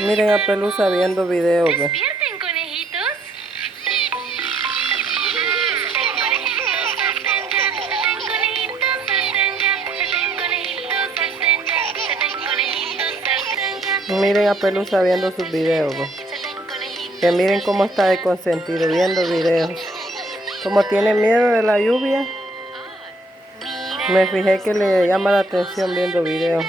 Miren a Pelusa viendo videos. Ve. Despierten, conejitos. Salten, conejitos, salten ya. Salten, conejitos, salten ya. Salten, conejitos, salten ya. Salten, conejitos, salten ya. Miren a Pelusa viendo sus videos. Ve. Salten, conejitos, Que miren cómo está de consentido viendo videos. Como tiene miedo de la lluvia, me fijé que le llama la atención viendo videos.